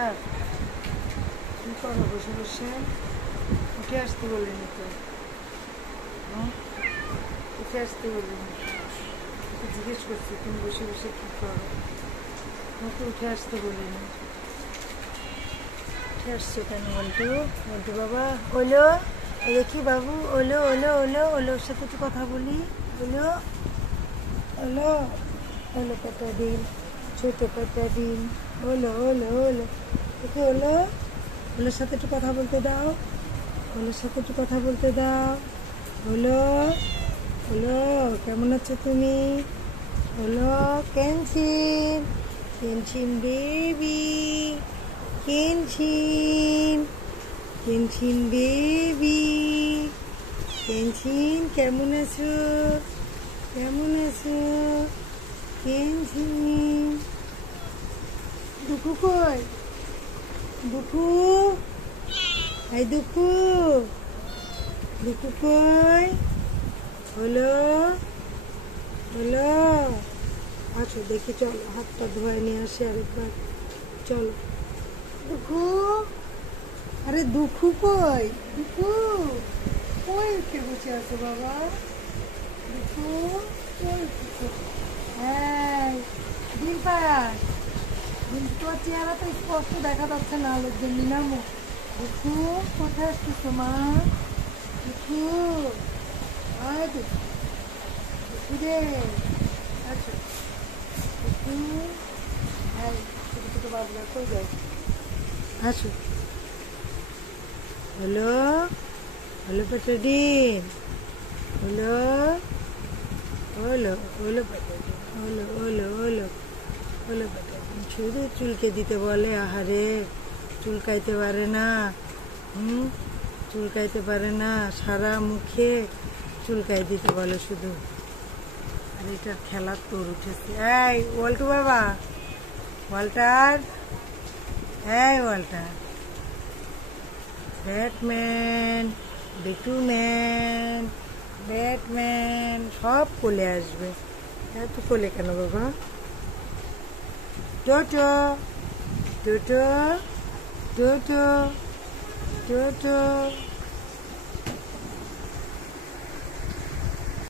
হ্যাঁ কি করো বসে বসে? উঠে আসতে বলিনি তো, উঠে আসতে বলিনি। জিজ্ঞেস করছি তুমি বসে বসে কি করো, তোমাকে উঠে আসতে বলিনি। উঠে আসছো কেন বলটু? বলটু বাবা ওলো, দেখি বাবু ওলো ওলো ওলো ওলোর সাথে একটু কথা বলি। ওলো ওলো ওলো কটা দিন, ছোট কটা দিন। ওলো ওলো ওলো দেখি ওলো, ওলোর সাথে একটু কথা বলতে দাও, ওলোর সাথে একটু কথা বলতে দাও। ওলো ওলো কেমন আছো তুমি? ওলো কেনছিন, কেনছিন বেবি, কেনছিন, কেনছিন বেবি, কেনছিন কেমন আছো, কেমন আছো কেনছিন? দুঃখু কই? দুঃখু, এই দুঃখু, দুঃখু কই? হলো হলো আচ্ছা দেখি চলো হাতটা ধোয়া নিয়ে আসি আরেকবার। চলো দুঃখু, আরে দুঃখু কই? দুঃখু কই উঠে বসে আছো বাবা? দুঃখু কই উঠেছো? হ্যাঁ দিন পাস, দিন তোমার চেহারা তো স্পষ্ট দেখা যাচ্ছে না আলোর জন্য নামো। দুঃখু কোথায় আসছো মা? দুঃখু আয় দুঃখু, দুঃখু রে আচ্ছা দুঃখু, হ্যাঁ ছোটো ছোটো বাবুরা কই যায়? আসো হলো হলো পেট্রোডিন, হলো হলো হলো পেট্রোডিন, হলো হলো হলো হলো পেট্রোডিন। শুধু চুলকে দিতে বলে, আহারে চুলকাইতে পারে না, চুলকাইতে পারে না, সারা মুখে চুলকাই দিতে বলে শুধু। আর এটার খেলার তোর উঠেছে। এই ওয়াল্টু বাবা, ওয়াল্টার, এই ওয়াল্টার, ব্যাটম্যান, বিটুম্যান, ব্যাটম্যান সব কোলে আসবে। এত কোলে কেন বাবা? টোটো টোটো টোটো টোটো